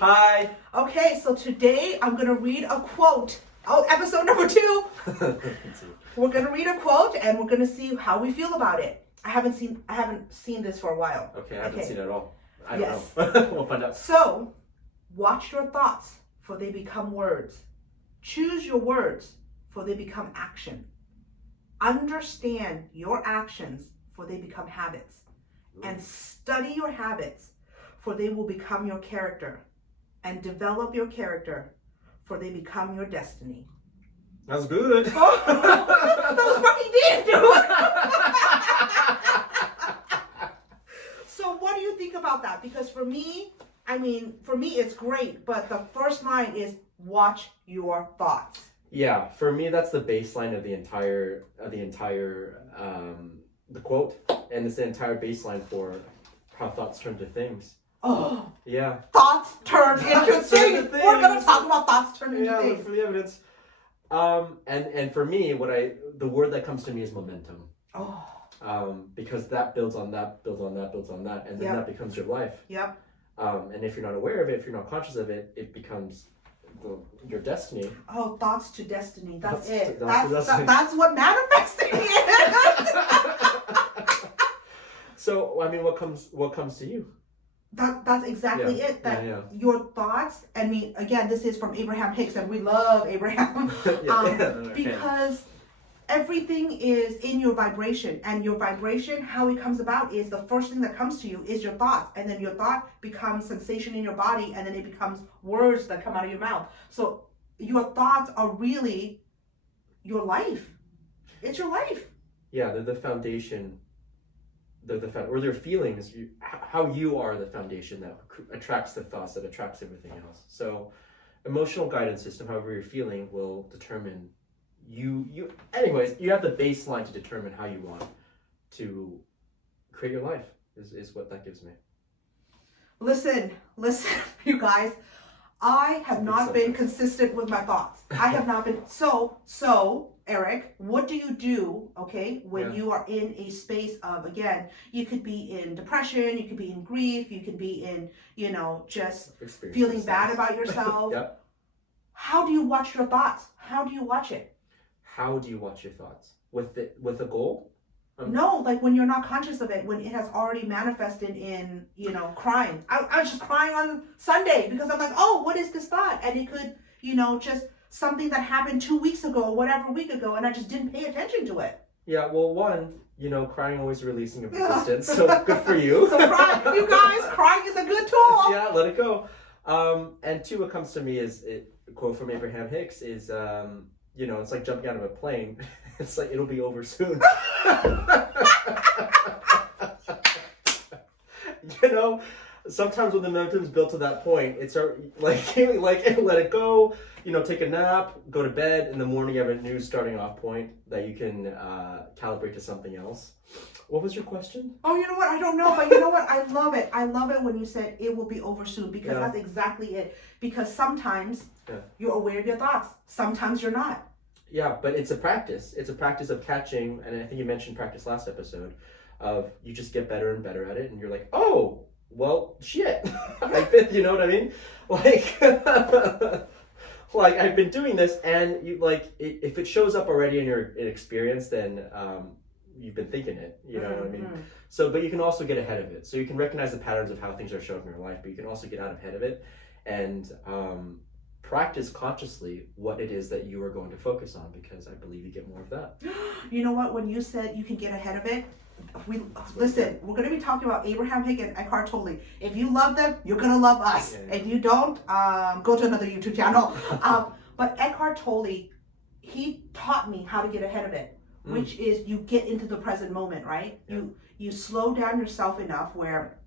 Hi. Okay, so today I'm going to read a quote. Oh, episode number 2. We're going to read a quote and we're going to see how we feel about it. I haven't seen this for a while. Okay, I haven't seen it at all. I don't Yes. know. We'll find out. So, watch your thoughts, for they become words. Choose your words, for they become action. Understand your actions, for they become habits. And study your habits, for they will become your character. And develop your character, for they become your destiny. That's good. Oh, that was fucking deep, dude. So what do you think about that? Because for me it's great, but the first line is watch your thoughts. Yeah, for me that's the baseline of the entire the quote, and it's the entire baseline for how thoughts turn to things. Oh, Yeah. thoughts turn into things. things. We're gonna talk about thoughts turn into Yeah, look things. for the evidence. And for me, the word that comes to me is momentum. Oh, Because that builds on that, builds on that, builds on that, and then Yep. that becomes your life. yep. And if you're not aware of it, if you're not conscious of it, it becomes your destiny. Oh, thoughts to destiny. That's Thoughts it. to That's destiny. that's what manifesting is. So, I mean, what comes to you? That's exactly Yeah, it. That yeah. your thoughts. I mean, again, this is from Abraham Hicks, and we love Abraham because everything is in your vibration, and your vibration, how it comes about is the first thing that comes to you is your thoughts, and then your thought becomes sensation in your body, and then it becomes words that come out of your mouth. So your thoughts are really your life. It's your life. Yeah, they're the foundation. Or their feelings, how you are the foundation that attracts the thoughts, that attracts everything else. So, emotional guidance system, however you're feeling, will determine anyways, you have the baseline to determine how you want to create your life, is what that gives me. Listen, you guys. I have not been consistent with my thoughts. I have not been. So, Eric, what do you do, okay, when you are in a space of, again, you could be in depression, you could be in grief, you could be in, just feeling bad about yourself. Yep. How do you watch your thoughts? How do you watch it? How do you watch your thoughts? With a goal? No, like when you're not conscious of it, when it has already manifested in, crying. I was just crying on Sunday because I'm like, oh, what is this thought? And it could, just something that happened 2 weeks ago or whatever week ago, and I just didn't pay attention to it. Yeah, well, one, crying always releasing of resistance, so good for you. So you guys, crying is a good tool. Yeah, let it go. And two, what comes to me is a quote from Abraham Hicks is, it's like jumping out of a plane. It's like, it'll be over soon. Sometimes when the momentum's built to that point, it's like let it go, take a nap, go to bed. In the morning, you have a new starting off point that you can calibrate to something else. What was your question? Oh, you know what? I don't know, but you know what? I love it. I love it when you said it will be over soon, because that's exactly it. Because sometimes you're aware of your thoughts. Sometimes you're not. Yeah, but it's a practice. It's a practice of catching, and I think you mentioned practice last episode, of you just get better and better at it, and you're like, oh, well, shit. You know what I mean? Like I've been doing this, and if it shows up already in your experience, then you've been thinking it. You know what I mean? So, but you can also get ahead of it. So you can recognize the patterns of how things are showing in your life, but you can also get out ahead of it, and practice consciously what it is that you are going to focus on, because I believe you get more of that. You know what? When you said you can get ahead of it, we're going to be talking about Abraham Hicks and Eckhart Tolle. If you love them, you're going to love us. Yeah. If you don't, go to another YouTube channel. But Eckhart Tolle, he taught me how to get ahead of it, which is you get into the present moment, right? Yeah. You slow down yourself enough where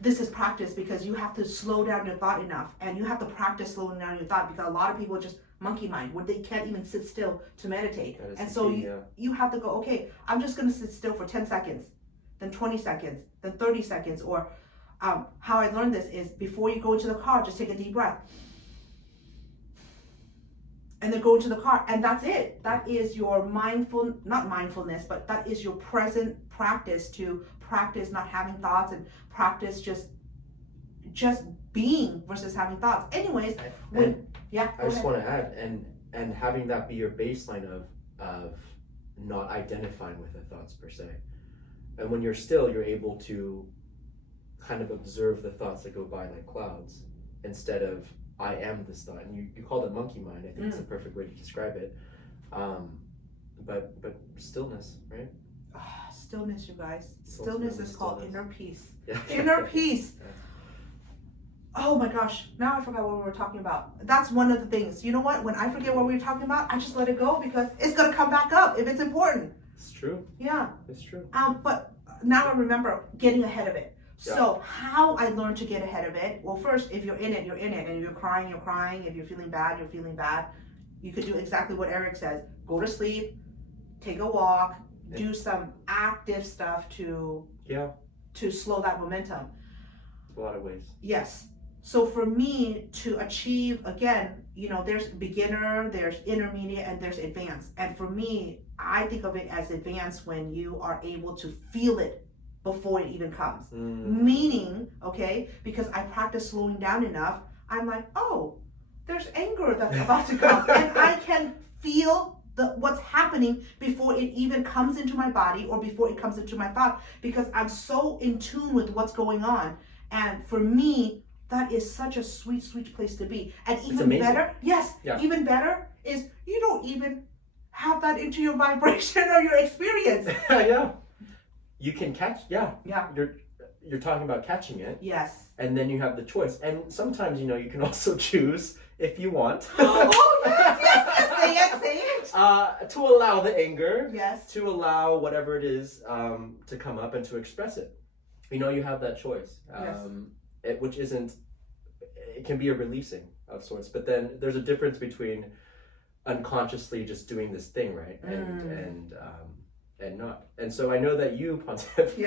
this is practice, because you have to slow down your thought enough, and you have to practice slowing down your thought, because a lot of people just monkey mind where they can't even sit still to meditate. And so you have to go, okay, I'm just going to sit still for 10 seconds, then 20 seconds, then 30 seconds. Or how I learned this is, before you go into the car, just take a deep breath. And then go into the car, and that's it. That is your not mindfulness, but that is your present practice, to practice not having thoughts, and practice just just being versus having thoughts. Anyways, when I just want to add, and having that be your baseline of not identifying with the thoughts per se. And when you're still, you're able to kind of observe the thoughts that go by like clouds instead of I am this thought. And you called it monkey mind. I think it's the perfect way to describe it. But stillness, right? Stillness, you guys. Stillness is called inner peace. Yeah. Inner peace. Yeah. Oh my gosh, now I forgot what we were talking about. That's one of the things. You know what? When I forget what we were talking about, I just let it go because it's going to come back up if it's important. It's true. Yeah. It's true. But now I remember getting ahead of it. Yeah. So how I learned to get ahead of it, well, first, if you're in it, you're in it. And if you're crying, you're crying. If you're feeling bad, you're feeling bad. You could do exactly what Eric says. Go to sleep, take a walk, do some active stuff to slow that momentum. A lot of ways. Yes. So for me to achieve, again, you know, there's beginner, there's intermediate, and there's advanced. And for me, I think of it as advanced when you are able to feel it before it even comes. Meaning, okay, because I practice slowing down enough, I'm like, oh, there's anger that's about to come. And I can feel what's happening before it even comes into my body or before it comes into my thought, because I'm so in tune with what's going on. And for me, that is such a sweet, sweet place to be. And even better, even better is you don't even have that into your vibration or your experience. Yeah. You can catch, Yeah. You're talking about catching it. Yes. And then you have the choice. And sometimes, you know, you can also choose if you want. Oh, yes. Say it. To allow the anger. Yes. To allow whatever it is to come up and to express it. You know, you have that choice. Which isn't, it can be a releasing of sorts, but then there's a difference between unconsciously just doing this thing, right? And not. And so I know that you, Pontiff,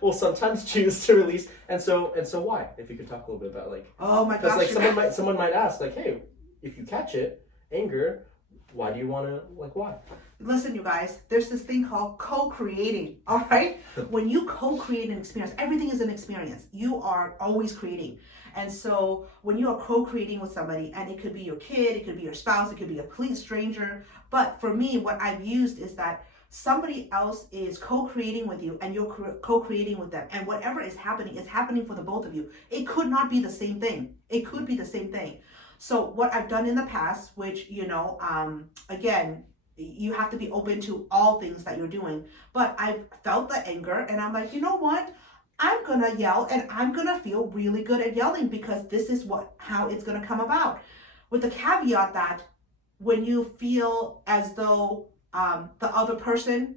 will sometimes choose to release. And so why? If you could talk a little bit about like, oh my gosh, like someone might ask like, hey, if you catch it, anger, why do you want to, like, why? Listen, you guys, there's this thing called co-creating, all right? When you co-create an experience, everything is an experience. You are always creating. And so when you are co-creating with somebody, and it could be your kid, it could be your spouse, it could be a complete stranger. But for me, what I've used is that somebody else is co-creating with you and you're co-creating with them. And whatever is happening for the both of you. It could not be the same thing. It could be the same thing. So what I've done in the past, which, you know, again, you have to be open to all things that you're doing. But I've felt the anger and I'm like, you know what? I'm going to yell and I'm going to feel really good at yelling because this is how it's going to come about. With the caveat that when you feel as though the other person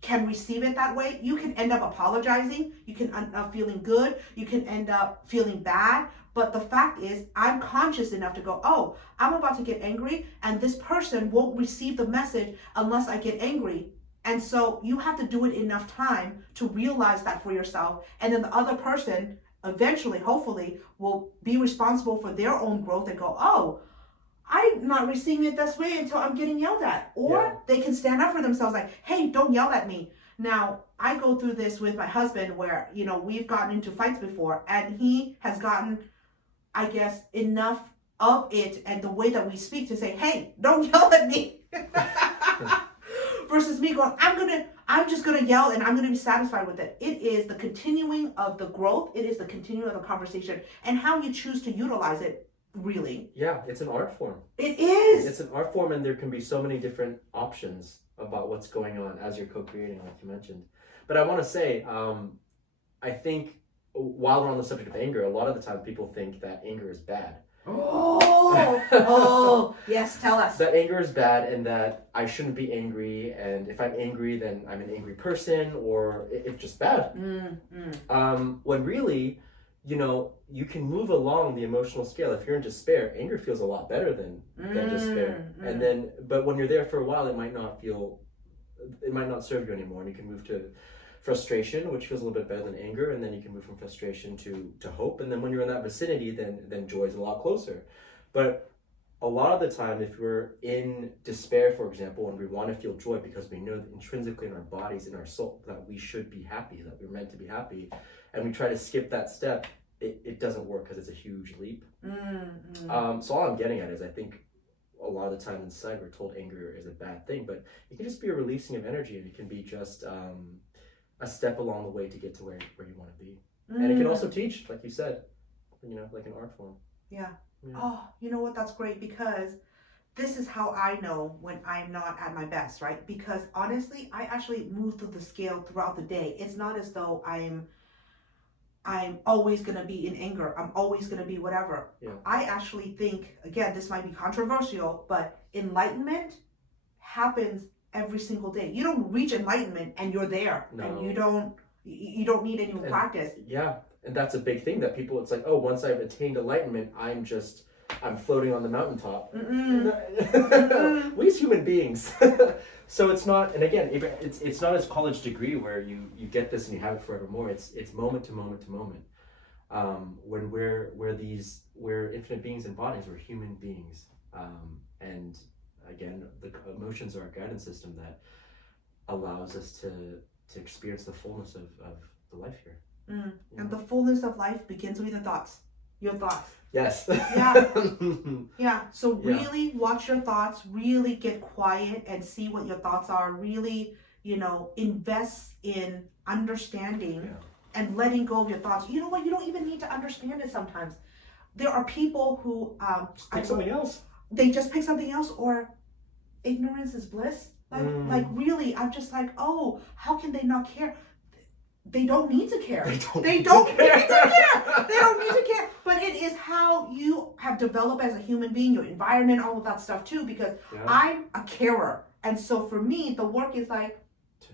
can receive it that way, you can end up apologizing. You can end up feeling good. You can end up feeling bad. But the fact is, I'm conscious enough to go, oh, I'm about to get angry and this person won't receive the message unless I get angry. And so you have to do it enough time to realize that for yourself. And then the other person eventually, hopefully, will be responsible for their own growth and go, oh, I'm not receiving it this way until I'm getting yelled at. Or they can stand up for themselves like, hey, don't yell at me. Now, I go through this with my husband where, you know, we've gotten into fights before and he has gotten, I guess, enough of it and the way that we speak to say, hey, don't yell at me. Versus me going, I'm just gonna yell and I'm gonna be satisfied with it. It is the continuing of the growth. It is the continuing of the conversation and how you choose to utilize it, really. Yeah, it's an art form. It is. It's an art form and there can be so many different options about what's going on as you're co-creating, like you mentioned. But I want to say, I think while we're on the subject of anger, a lot of the time people think that anger is bad. Oh, yes, tell us. That anger is bad and that I shouldn't be angry. And if I'm angry, then I'm an angry person or it's just bad. When really, you know, you can move along the emotional scale. If you're in despair, anger feels a lot better than despair. And then, but when you're there for a while, it might not serve you anymore. And you can move to frustration, which feels a little bit better than anger, and then you can move from frustration to hope, and then when you're in that vicinity, then joy is a lot closer. But a lot of the time, if we're in despair, for example, and we want to feel joy because we know that intrinsically in our bodies, in our soul, that we should be happy, that we're meant to be happy, and we try to skip that step, it doesn't work because it's a huge leap. Mm-hmm. So all I'm getting at is I think a lot of the time inside we're told anger is a bad thing, but it can just be a releasing of energy, and it can be just a step along the way to get to where you want to be. And it can also teach, like you said, like an art form. Yeah. Oh, you know what? That's great, because this is how I know when I'm not at my best, right? Because honestly, I actually move through the scale throughout the day. It's not as though I'm always going to be in anger. I'm always going to be whatever. Yeah. I actually think, again, this might be controversial, but enlightenment happens every single day. You don't reach enlightenment and you're there. No. And you don't need any more practice. Yeah. And that's a big thing that people, it's like, oh, once I've attained enlightenment, I'm floating on the mountaintop. We as human beings. So it's not, and again, it's not as college degree where you get this and you have it forevermore. It's moment to moment to moment. When we're infinite beings and bodies, we're human beings. And again, the emotions are our guidance system that allows us to experience the fullness of the life here. And the fullness of life begins with your thoughts. Yes. Yeah. Yeah. So really watch your thoughts, really get quiet and see what your thoughts are. Really, invest in understanding and letting go of your thoughts. You know what? You don't even need to understand it sometimes. There are people who pick something else. They just pick something else, or ignorance is bliss. Like really, I'm just like, oh, how can they not care? They don't need to care. They don't need to care. They don't need to care. But it is how you have developed as a human being, your environment, all of that stuff too, because I'm a carer. And so for me, the work is like,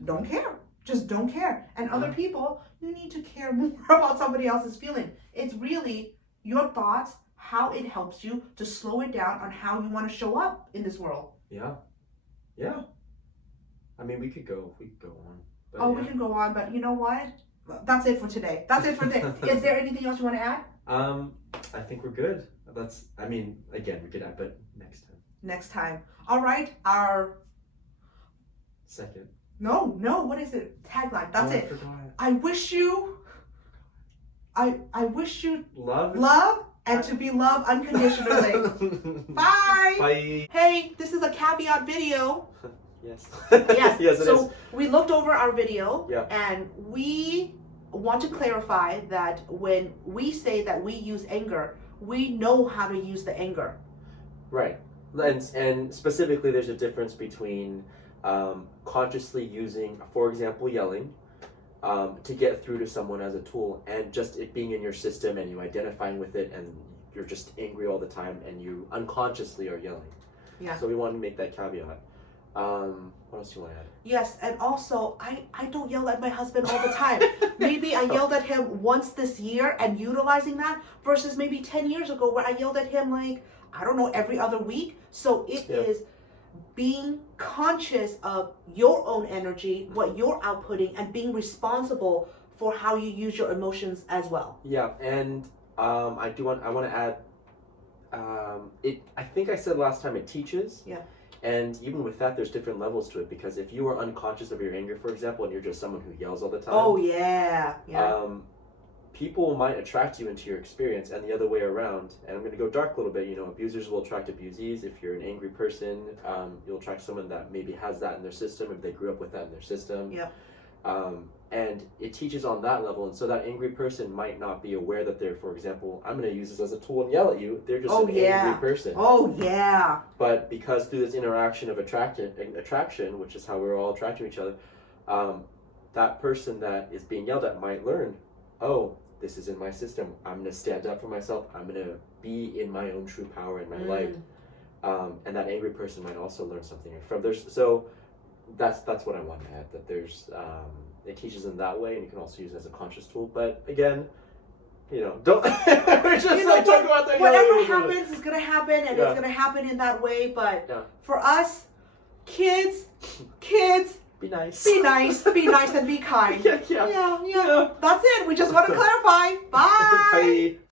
don't care. Just don't care. And other people, you need to care more about somebody else's feeling. It's really your thoughts, how it helps you to slow it down on how you want to show up in this world. Yeah. Yeah. I mean, we could go on. But we can go on, but you know what? That's it for today. Is there anything else you want to add? I think we're good. Again, we could add, but next time. All right, our second. No, what is it? Tagline. That's it. I forgot. I wish you love and to be loved unconditionally. Bye. Bye. Hey, this is a caveat video. Yes. Yes. So we looked over our video, and we want to clarify that when we say that we use anger, we know how to use the anger. Right. And specifically, there's a difference between consciously using, for example, yelling, to get through to someone as a tool, and just it being in your system and you identifying with it, and you're just angry all the time and you unconsciously are yelling. Yeah. So we want to make that caveat. What else do you want to add? Yes, and also I don't yell at my husband all the time. Maybe I yelled at him once this year and utilizing that versus maybe 10 years ago where I yelled at him every other week. So it is being conscious of your own energy, what you're outputting, and being responsible for how you use your emotions as well. Yeah, and I want to add, I think I said last time it teaches. Yeah. And even with that, there's different levels to it, because if you are unconscious of your anger, for example, and you're just someone who yells all the time. Oh, yeah. People might attract you into your experience, and the other way around. And I'm going to go dark a little bit. Abusers will attract abusees. If you're an angry person, you'll attract someone that maybe has that in their system, if they grew up with that in their system. Yeah. And it teaches on that level, and so that angry person might not be aware that they're, for example, I'm going to use this as a tool and yell at you. They're just an angry person. Oh, yeah. But because through this interaction of attraction, which is how we're all attracted to each other, that person that is being yelled at might learn, oh, this is in my system. I'm going to stand up for myself. I'm going to be in my own true power and my light. And that angry person might also learn something from so that's what I want to add, that there's it teaches in that way, and you can also use it as a conscious tool. But again, don't talk about that. Whatever happens is gonna happen, and it's gonna happen in that way. But for us, kids, be nice, and be kind. Yeah. That's it. We just want to clarify. Bye. Bye.